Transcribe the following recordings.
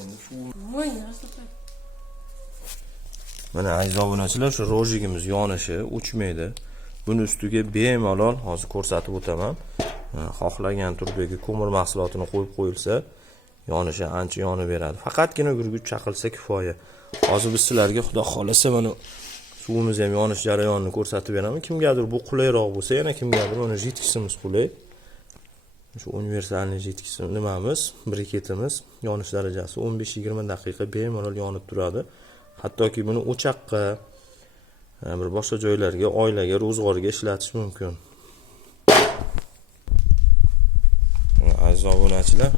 Endi suv O'ynaysiz. mana aziz obunachilar, shu rojigimiz yonishi o'chmaydi. Buni ustiga bemalol hozir ko'rsatib o'taman. Xohlagan turdagi ko'mir mahsulotini qo'yib qo'yilsa, yonishi ancha yonib beradi. Faqatgina gurgut chaqilsa kifoya. Hozir biz sizlarga xudo xolasa mana suvimiz ham yonish jarayonini ko'rsatib beraman. Kimgadir bu qulayroq bo'lsa, yana kimgadir uni jitkisimiz qulay. Shu universalniy jitkisi nimamiz, briketimiz yonish darajasi 15-20 daqiqa bemalol yonib turadi. Hattoki buni o'choqqa, bir boshqa joylarga, oilaga, ro'zg'orga ishlatish mumkin. Aziz obunachilar,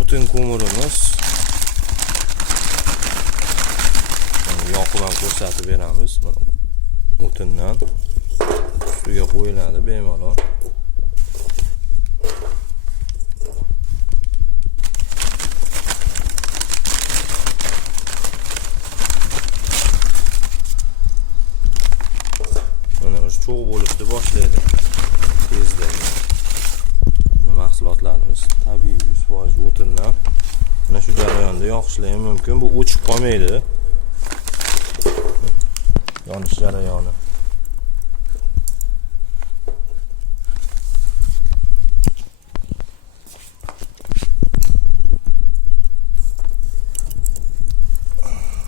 o'tin ko'mirimiz yoqib ham ko'rsatib beramiz. Mana o'tindan ustiga qo'yiladi bemalol. Mana o'sha cho'g' bo'lishni boshlaydi. Tezda. Mahsulotlarimiz tabiiy 100% o'tindan. Mana shu jarayonda yoqishlar ham mumkin. Bu o'chib qolmaydi. Yonish jarayoni.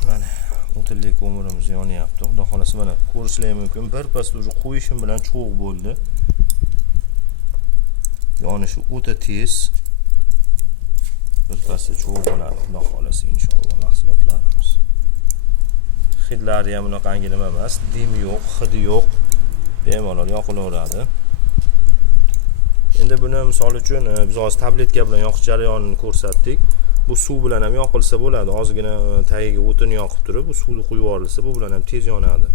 Mana o'tinli ko'mirimiz yonyapti. Xudo xolasa mana ko'rishlar mumkin. Bir pasda o'sha qo'yishim bilan cho'g' bo'ldi. Yonishi o'ta tez. Bir pasda cho'g' bo'ladi. Xudo xolasa inshaalloh mahsulotlarimiz. Hidlari ham bunaqangi nima emas, dim yo'q, hidi yo'q. Bemalol yoqilaveradi. Endi buni misol uchun biz hozir tabletka bilan yoqish jarayonini ko'rsatdik. Bu suv bilan ham yoqilsa bo'ladi. Ozgina tagiga o'tin yoqib turib, bu suvni quyib yuborilsa, bu bilan ham tez yonadi.